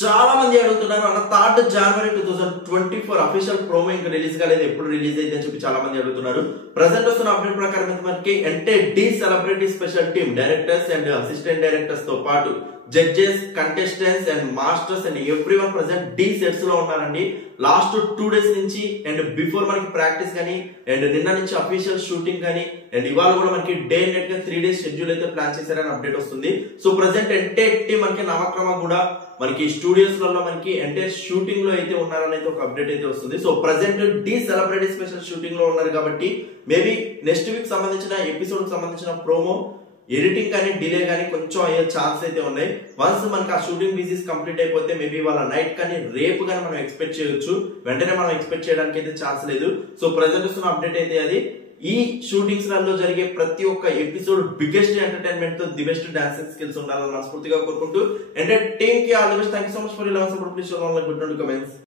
చాలా మంది అడుగుతున్నారు అన్న 3rd January 2024 అఫీషియల్ ప్రోమో ఇంకా రిలీజ్ కాలేదు, ఎప్పుడు రిలీజ్ అయ్యింది అని చెప్పి చాలా మంది అడుగుతున్నారు. ప్రెసెంట్ వస్తున్న అప్డేట్ ప్రకారం మనకి అంటే the celebrity special team directors and assistant directors తో పాటు judges, contestants and masters and everyone present the sets లో ఉన్నారండి. లాస్ట్ 2 days నుంచి అండ్ బిఫోర్ మనకి ప్రాక్టీస్ కానీ అండ్ నిన్న నుంచి అఫీషియల్ షూటింగ్ కానీ అండ్ ఇవాళ కూడా మనకి డే నెట్ గా 3 days షెడ్యూల్ అయితే ప్లాన్ చేశారని అప్డేట్ వస్తుంది. సో ప్రెసెంట్ అంటే టీమ్ మనకి నవక్రమ కూడా మనకి స్టూడియోస్ లలో మనకి అంటే షూటింగ్ లో అయితే ఉన్నారని అయితే ఒక అప్డేట్ అయితే వస్తుంది. So present the celebrity special shooting లో ఉన్నారు కాబట్టి మేబీ నెక్స్ట్ వీక్ సంబంధించిన ఎపిసోడ్ సంబంధించిన ప్రోమో ఎడిటింగ్ కానీ డిలే కానీ కొంచెం అయ్యే ఛాన్స్ అయితే ఉన్నాయి. వన్స్ మనకి ఆ షూటింగ్ బిజీస్ కంప్లీట్ అయిపోతే మేబీ వాళ్ళ నైట్ కానీ రేపు కానీ మనం ఎక్స్పెక్ట్ చేయొచ్చు. వెంటనే మనం ఎక్స్పెక్ట్ చేయడానికి అయితే ఛాన్స్ లేదు. సో ప్రెసెంట్ వస్తున్న అప్డేట్ అయితే అది. ఈ షూటింగ్స్ లలో జరిగే ప్రతి ఒక్క ఎపిసోడ్ బిగ్గెస్ట్ ఎంటర్టైన్మెంట్ తో ది బెస్ట్ డాన్సింగ్ స్కిల్స్ ఉండాలని మనస్ఫూర్తిగా కోరుకుంటూ అండ్ టీమ్ కి all the best. Thank you so much for your support. Please show like button, comments.